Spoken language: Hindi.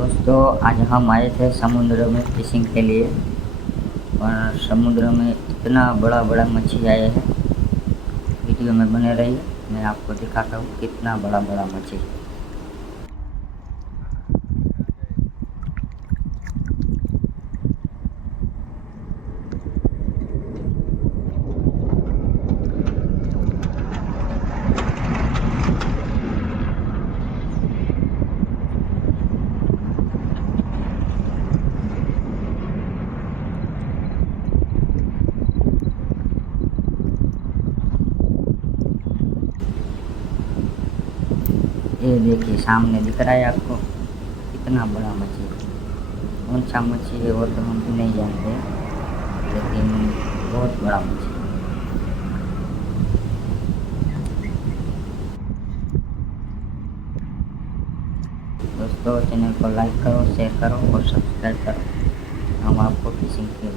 दोस्तों आज हम आए थे समुद्र में फिशिंग के लिए और समुद्र में इतना बड़ा बड़ा मछली आया है। वीडियो में बने रहिए, मैं आपको दिखाता हूँ कितना बड़ा बड़ा मछली। ये देखिए सामने दिख रहा है आपको कितना बड़ा मछली। कौन सा मछली है वो तो हम भी नहीं जानते, लेकिन बहुत बड़ा मछली। दोस्तों चैनल को लाइक करो, शेयर करो और सब्सक्राइब करो। हम आपको फिशिंग की